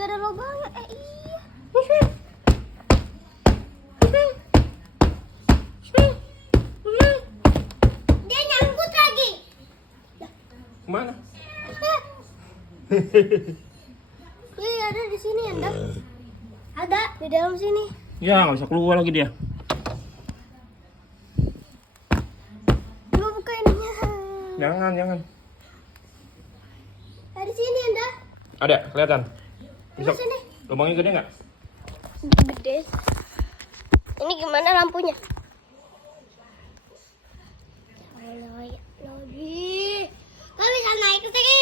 Gak ada lubangnya. Iya. Dia nyangkut lagi. Kemana? Iya ada di sini ada. Ada di dalam sini. Ya nggak bisa keluar lagi dia. Coba buka ininya. Jangan. Di sini ada. Ada, kelihatan. Bisa. Di sini. Lubangnya gede nggak? Gede. Ini gimana lampunya? Lagi. Kok bisa naik ke sini?